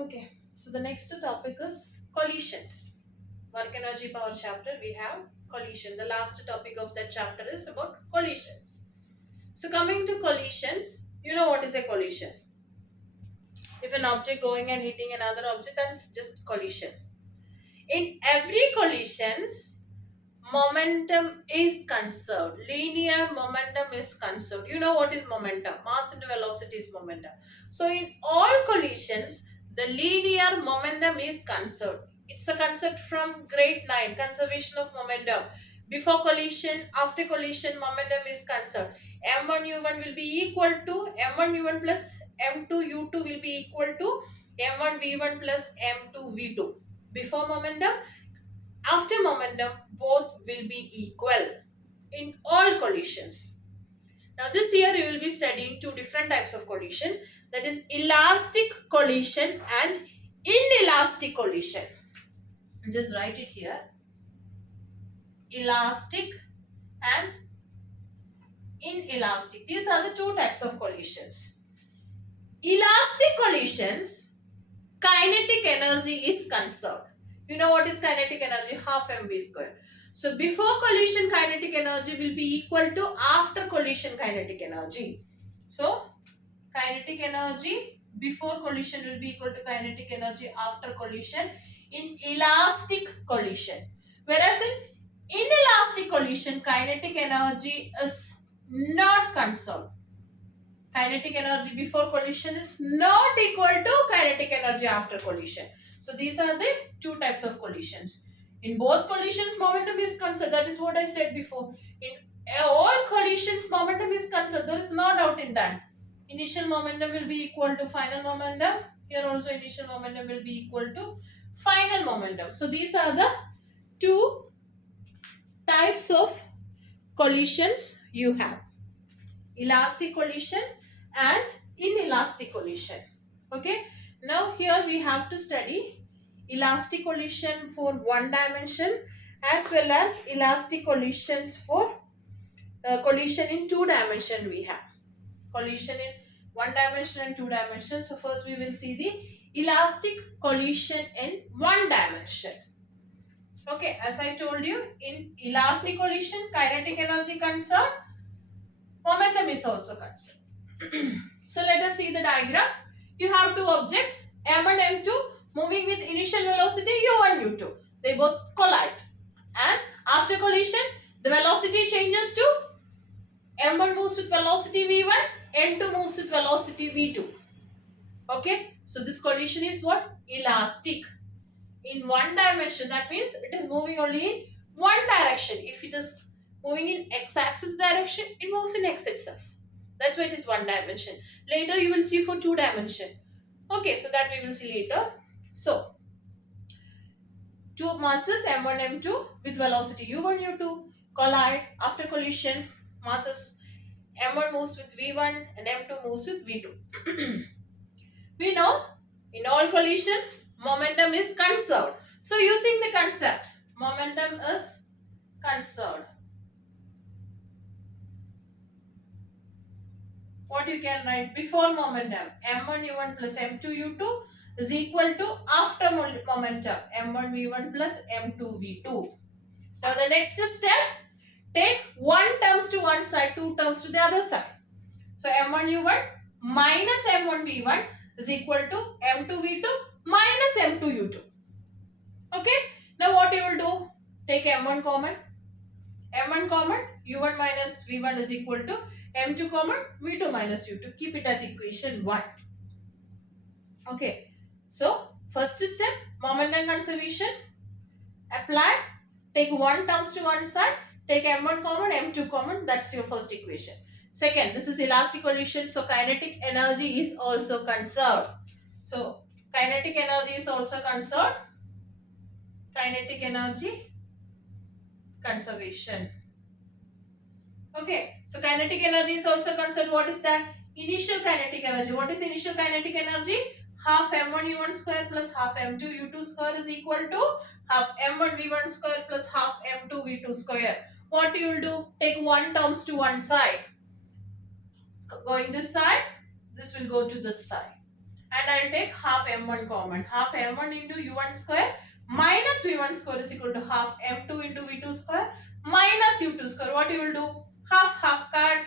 Okay, so the next topic is collisions. Work energy power chapter, we have collision. The last topic of that chapter is about collisions. So coming to collisions, you know what is a collision? If an object going and hitting another object, that is just collision. In every collisions, momentum is conserved. Linear momentum is conserved. You know what is momentum? Mass into velocity is momentum. So in all collisions, the linear momentum is conserved. It's a concept from grade 9, conservation of momentum. Before collision, after collision, momentum is conserved. M1 U1 will be equal to M1 U1 plus M2 U2 will be equal to M1 V1 plus M2 V2. Before momentum, after momentum, both will be equal in all collisions. Now this year you will be studying two different types of collision, that is elastic collision and inelastic collision. Just write it here. Elastic and inelastic. These are the two types of collisions. Elastic collisions, kinetic energy is conserved. You know what is kinetic energy? Half mv square. So before collision kinetic energy will be equal to after collision kinetic energy. So kinetic energy before collision will be equal to kinetic energy after collision in elastic collision. Whereas in inelastic collision, kinetic energy is not conserved. Kinetic energy before collision is not equal to kinetic energy after collision. So these are the two types of collisions. In both collisions, momentum is conserved. That is what I said before. In all collisions, momentum is conserved. There is no doubt in that. Initial momentum will be equal to final momentum. Here also initial momentum will be equal to final momentum. So these are the two types of collisions you have. Elastic collision and inelastic collision. Okay, now here we have to study elastic collision for one dimension as well as elastic collisions for collision in two dimension. We have collision in one dimension and two dimension. So first we will see the elastic collision in one dimension. Okay, as I told you, in elastic collision, kinetic energy conserved, momentum is also conserved. So let us see the diagram. You have two objects, M and M2, moving with initial velocity U1, U2. They both collide. And after collision, the velocity changes to M1 moves with velocity V1, M2 moves with velocity V2. Okay, so this collision is what? Elastic. In one dimension, that means it is moving only in one direction. If it is moving in x-axis direction, it moves in x itself. That's why it is one dimension. Later you will see for two dimension. Okay, so that we will see later. So, two masses M1, M2 with velocity U1, U2 collide. After collision, masses M1 moves with V1 and M2 moves with V2. We know in all collisions, momentum is conserved. So, using the concept, momentum is conserved. What you can write before momentum, M1 U1 plus M2 U2 is equal to after momentum, M1 V1 plus M2 V2. Now the next step, take one terms to one side, two terms to the other side. So M1 U1 minus M1 V1 is equal to M2 V2 minus M2 U2. Okay, now what you will do, take M1 common, M1 common, U1 minus V1 is equal to M2 common, V2 minus U2. Keep it as equation 1. Okay. So, first step, momentum conservation. Apply. Take one terms to one side. Take M1 common, M2 common. That's your first equation. Second, this is elastic collision. So, kinetic energy is also conserved. So, kinetic energy is also conserved. Kinetic energy conservation. Okay, so kinetic energy is also conserved. What is that? Initial kinetic energy. What is initial kinetic energy? Half M1 U1 square plus half M2 U2 square is equal to half M1 V1 square plus half M2 V2 square. What you will do? Take one terms to one side. Going this side, this will go to this side. and I'll take half m1 common. Half m1 into u1 square minus v1 square is equal to half m2 into v2 square minus u2 square. What you will do? Half cut.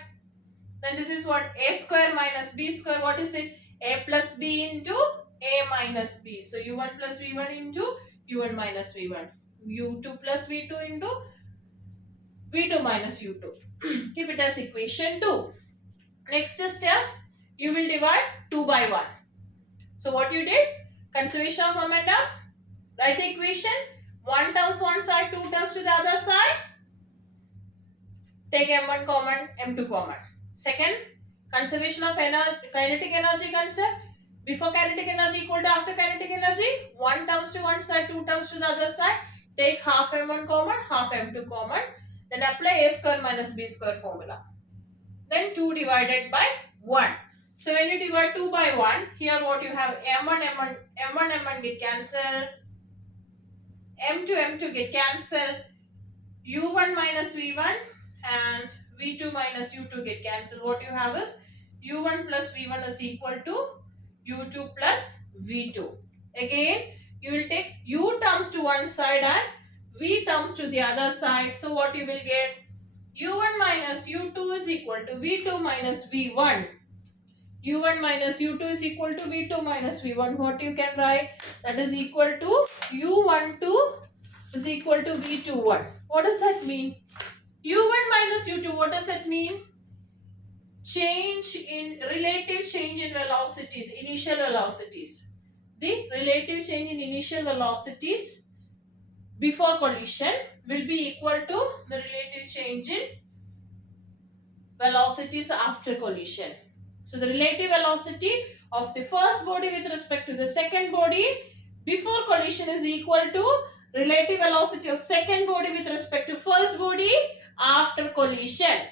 Then this is what? A square minus b square. What is it? A plus b into a minus b. So u1 plus v1 into u1 minus v1. u2 plus v2 into v2 minus u2. Keep it as equation 2. Next step, you will divide 2 by 1. So what you did? Conservation of momentum. Write the equation. 1 terms one side, 2 terms to the other side. Take m1 common, m2 common. Second, conservation of kinetic energy concept. Before kinetic energy equal to after kinetic energy. 1 terms to one side, 2 terms to the other side. Take half m1 common, half m2 common. Then apply a square minus b square formula. Then 2 divided by 1. So when you divide 2 by 1, here what you have? m1 get cancelled. m2 get cancelled. u1 minus v1 and v2 minus u2 get cancelled. What you have is u1 plus v1 is equal to u2 plus v2. Again, you will take u terms to one side and v terms to the other side. So what you will get? u1 minus u2 is equal to v2 minus v1. u1 minus u2 is equal to v2 minus v1. What you can write? That is equal to u12 is equal to v21. What does that mean? u1 minus u2, what does that mean? Relative change in velocities, initial velocities. The relative change in initial velocities before collision will be equal to the relative change in velocities after collision. So the relative velocity of the first body with respect to the second body before collision is equal to relative velocity of second body with respect to first body after collision.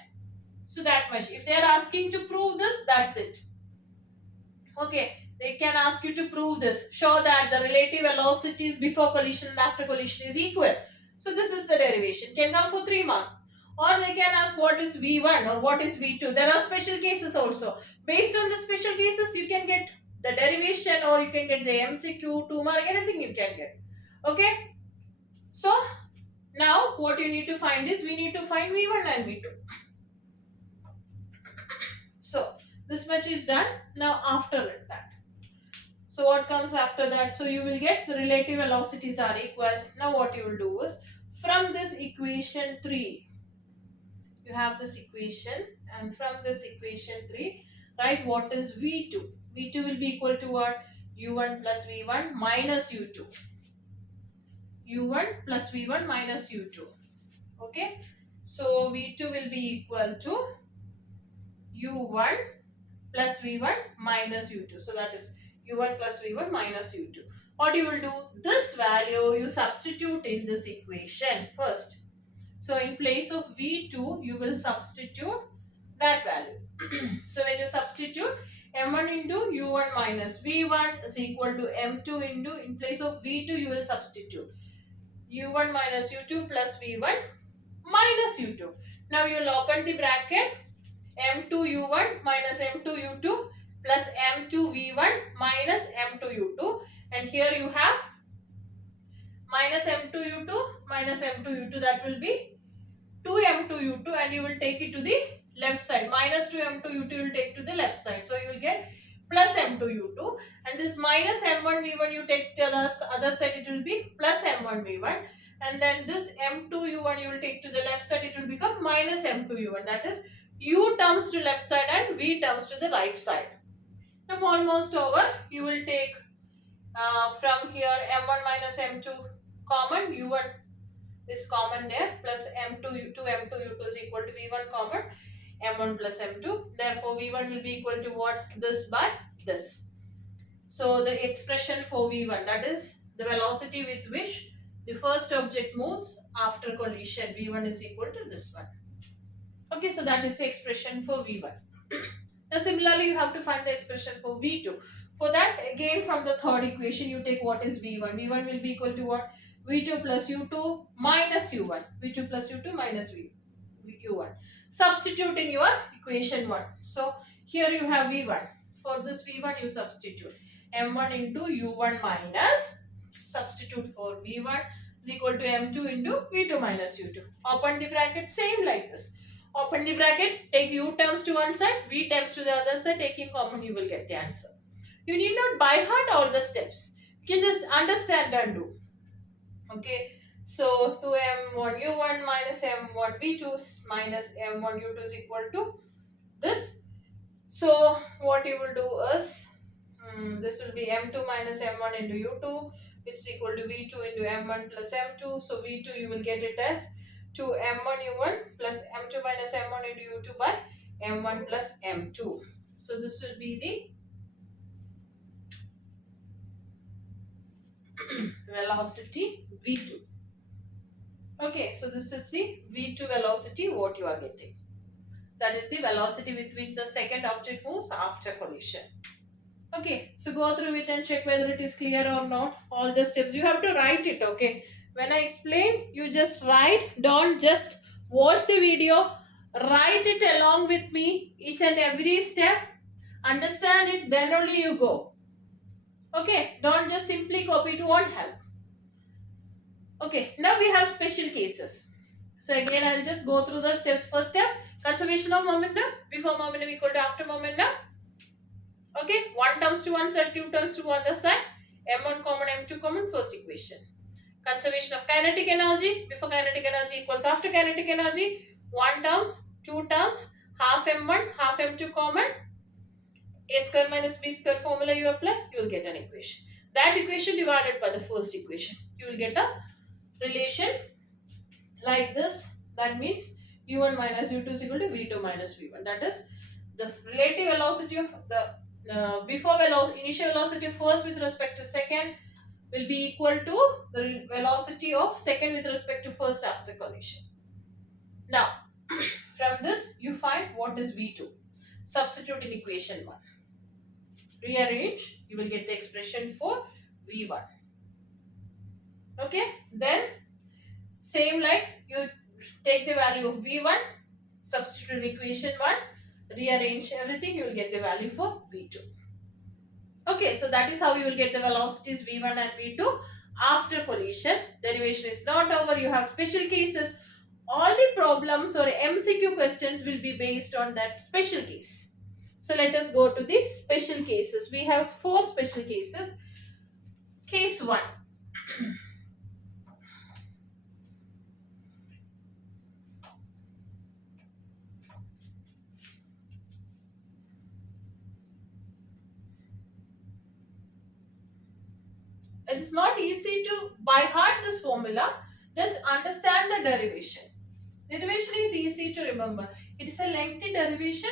So that much. If they are asking to prove this, that's it. Okay. They can ask you to prove this. Show that the relative velocities before collision and after collision is equal. So this is the derivation. Can come for 3 marks. Or they can ask what is V1 or what is V2. There are special cases also. Based on the special cases, you can get the derivation or you can get the MCQ, 2 mark, anything you can get. Okay. So now what you need to find is we need to find V1 and V2. So this much is done. Now after that. So what comes after that? So you will get the relative velocities are equal. Now what you will do is from this equation 3, you have this equation and from this equation 3, write what is V2. V2 will be equal to what? U1 plus V1 minus U2. U1 plus V1 minus U2. Okay. So V2 will be equal to U1 plus V1 minus U2. So that is U1 plus V1 minus U2. What you will do? This value you substitute in this equation first. So in place of V2, you will substitute that value. So when you substitute, M1 into U1 minus V1 is equal to M2 into, in place of V2, you will substitute U1 minus U2 plus V1 minus U2. Now you will open the bracket, M2 U1 minus M2 U2 plus M2 V1 minus M2 U2, and here you have minus M2 U2 minus M2 U2, that will be 2M2 U2, and you will take it to the left side. Minus 2M2 U2 you will take to the left side. So you will get plus M2 U2, and this minus M1 V1 you take to the other side, it will be plus M1 V1, and then this M2 U1 you will take to the left side, it will become minus M2 U1. That is U terms to left side and V terms to the right side. Now almost over. You will take from here M1 minus M2 common, U1 is common there, plus M2 U2 M2 U2 is equal to V1 common, M1 plus M2. Therefore V1 will be equal to what? This by this. So the expression for V1, that is the velocity with which the first object moves after collision, V1 is equal to this one. Okay, so that is the expression for V1. Now similarly you have to find the expression for V2. For that, again from the third equation you take what is V1. V1 will be equal to what? V2 plus U2 minus U1. V2 plus U2 minus U1. Substitute in your equation 1. So here you have V1. For this V1 you substitute. m1 into u1 minus, substitute for v1 is equal to m2 into v2 minus u2. Open the bracket, same like this. Open the bracket, take u terms to one side, v terms to the other side, taking common you will get the answer. You need not by heart all the steps. You can just understand and do. Okay. So 2m1 u1 minus m1 v2 minus m1 u2 is equal to this. So what you will do is, this will be m2 minus m1 into u2, which is equal to v2 into m1 plus m2. So v2 you will get it as 2 m1 u1 plus m2 minus m1 into u2 by m1 plus m2. So this will be the velocity v2. Okay, so this is the v2 velocity what you are getting. That is the velocity with which the second object moves after collision. Okay, so go through it and check whether it is clear or not. All the steps you have to write it. Okay, when I explain, you just write. Don't just watch the video. Write it along with me, each and every step. Understand it, then only you go. Okay, don't just simply copy, it won't help. Okay, now we have special cases. So again, I'll just go through the steps. First step, conservation of momentum. Before momentum equal to after momentum. Okay, 1 terms to one side, 2 terms to the other side. m1 common, m2 common, first equation. Conservation of kinetic energy. Before kinetic energy equals after kinetic energy. 1 terms, 2 terms, half m1, half m2 common. A square minus b square formula you apply, you will get an equation. That equation divided by the first equation. You will get a relation like this. That means u1 minus u2 is equal to v2 minus v1. That is the relative velocity of the initial velocity of first with respect to second will be equal to the velocity of second with respect to first after collision. Now, from this you find what is v2. Substitute in equation 1. Rearrange, you will get the expression for v1. Okay, then same like you take the value of v1, substitute in equation 1, rearrange everything, you will get the value for v2. Okay, so that is how you will get the velocities v1 and v2 after collision. Derivation is not over, you have special cases. All the problems or MCQ questions will be based on that special case. So let us go to the special cases. We have 4 special cases. Case 1. It is not easy to by heart this formula. Just understand the derivation. Derivation is easy to remember. It is a lengthy derivation,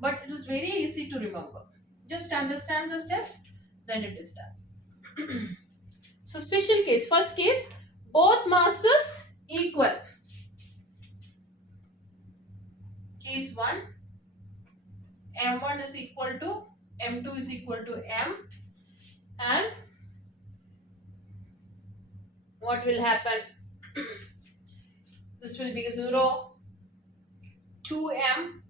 but it is very easy to remember. Just understand the steps, then it is done. So special case. First case, both masses equal. Case 1, m1 is equal to m2 is equal to m, and what will happen? This will be 0, 2m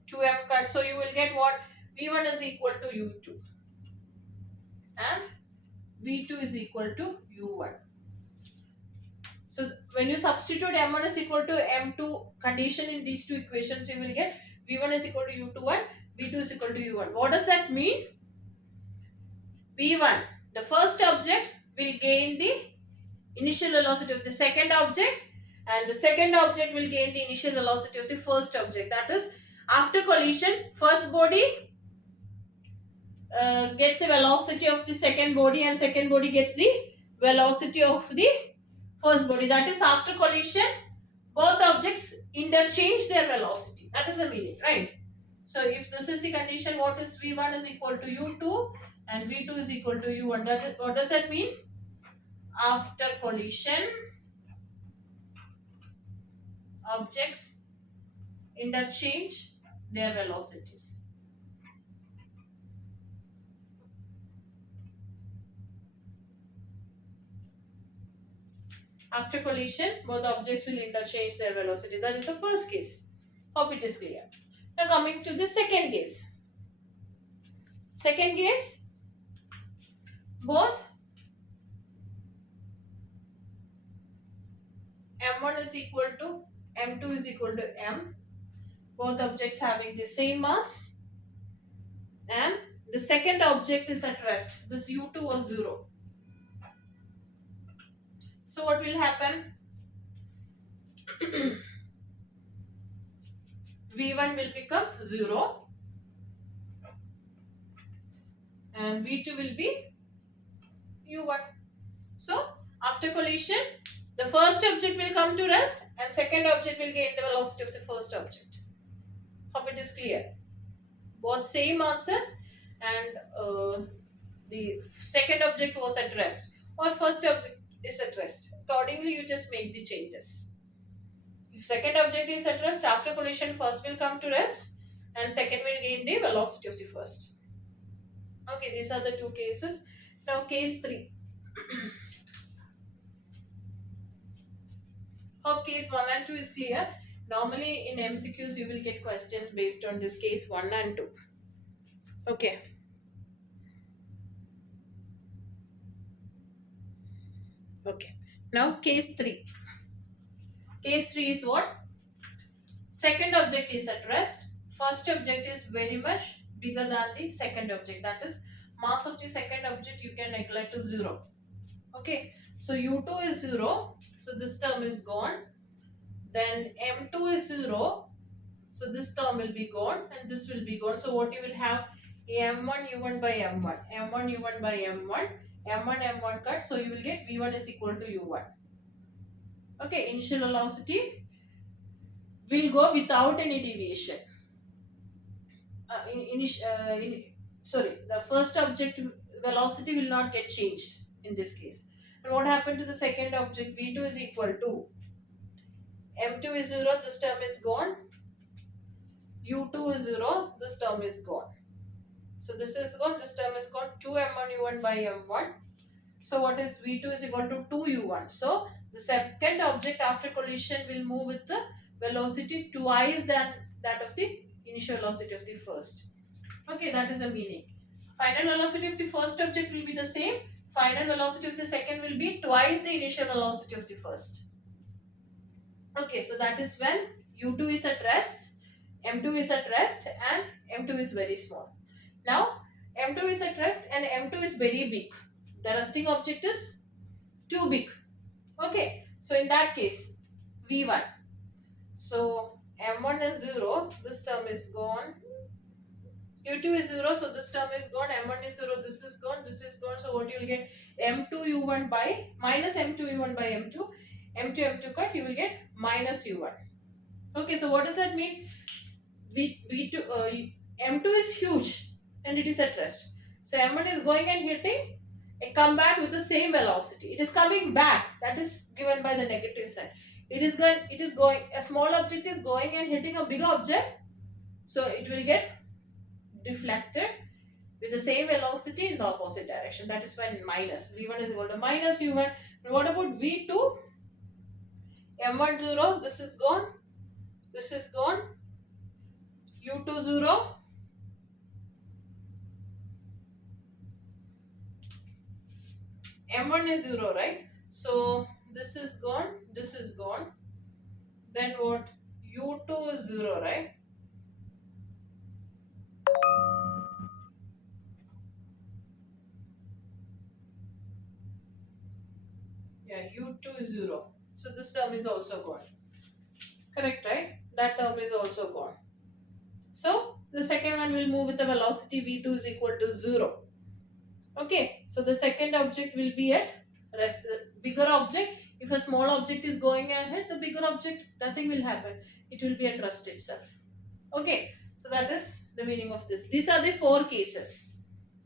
cut. So you will get what? v1 is equal to u2 and v2 is equal to u1. So when you substitute m1 is equal to m2 condition in these two equations, you will get v1 is equal to u2 and v2 is equal to u1. What does that mean? v1, the first object, will gain the initial velocity of the second object, and the second object will gain the initial velocity of the first object. That is, after collision, first body gets the velocity of the second body and second body gets the velocity of the first body. That is, after collision, both objects interchange their velocity. That is the meaning, right? So if this is the condition, what is v1 is equal to u2 and v2 is equal to u1. That is, what does that mean? After collision, objects interchange their velocities. After collision, both objects will interchange their velocity. That is the first case. Hope it is clear. Now coming to the second case. Second case, both m1 is equal to m2 is equal to m, both objects having the same mass, and the second object is at rest. This u2 was 0. So what will happen? v1 will become 0 and v2 will be u1. So after collision, the first object will come to rest and second object will gain the velocity of the first object. Hope it is clear. Both same masses and the second object was at rest or first object is at rest. Accordingly, you just make the changes. If second object is at rest, after collision first will come to rest and second will gain the velocity of the first. Okay, these are the two cases. Now case 3. Hope case 1 and 2 is clear. Normally in MCQs you will get questions based on this case 1 and 2. Okay. Okay. Now case 3. Case 3 is what? Second object is at rest. First object is very much bigger than the second object. That is, mass of the second object you can neglect to 0. Okay. So u2 is 0. So this term is gone. Then m2 is 0. So this term will be gone and this will be gone. So what you will have? m1 u1 by m1. m1 u1 by m1. m1 m1 cut. So you will get v1 is equal to u1. Okay. Initial velocity will go without any deviation. The first object velocity will not get changed in this case. And what happened to the second object? v2 is equal to m2 is 0, this term is gone. u2 is 0, this term is gone. So this is gone, this term is gone. 2 m1 u1 by m1. So what is v2 is equal to 2 u1. So the second object after collision will move with the velocity twice than that of the initial velocity of the first. Okay, that is the meaning. Final velocity of the first object will be the same. Final velocity of the second will be twice the initial velocity of the first. Okay, so that is when u2 is at rest, m2 is at rest and m2 is very small. Now m2 is at rest and m2 is very big. The resting object is too big. Okay, so in that case v1. So m1 is 0, this term is gone. u2 is 0, so this term is gone. m1 is 0, this is gone, this is gone. So what you will get? m2 u1 by minus m2 u1 by m2. m2 m2 cut, you will get minus u1. Okay, so what does that mean? M2 is huge and it is at rest. So m1 is going and hitting a comeback with the same velocity. It is coming back. That is given by the negative sign. It is going, a small object is going and hitting a big object. So it will get deflected with the same velocity in the opposite direction. That is when minus. v1 is equal to minus u1. And what about v2? m1 0, this is gone. This is gone. u2 0. m1 is 0, right? So this is gone, this is gone. Then what? u2 is 0, right? Yeah, u2 is 0. So this term is also gone. Correct, right? That term is also gone. So the second one will move with the velocity v2 is equal to 0. Okay, so the second object will be at rest. The bigger object, if a small object is going ahead, the bigger object, nothing will happen. It will be at rest itself. Okay, so that is the meaning of this. These are the 4 cases.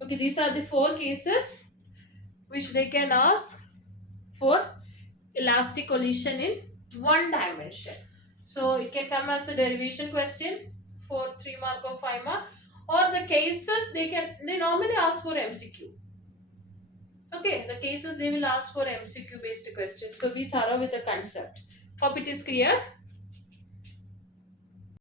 Okay, these are the 4 cases which they can ask for elastic collision in 1 dimension. So it can come as a derivation question for 3 mark or 5 mark, or the cases they normally ask for MCQ. Okay, the cases they will ask for MCQ based questions. So be thorough with the concept. Hope it is clear.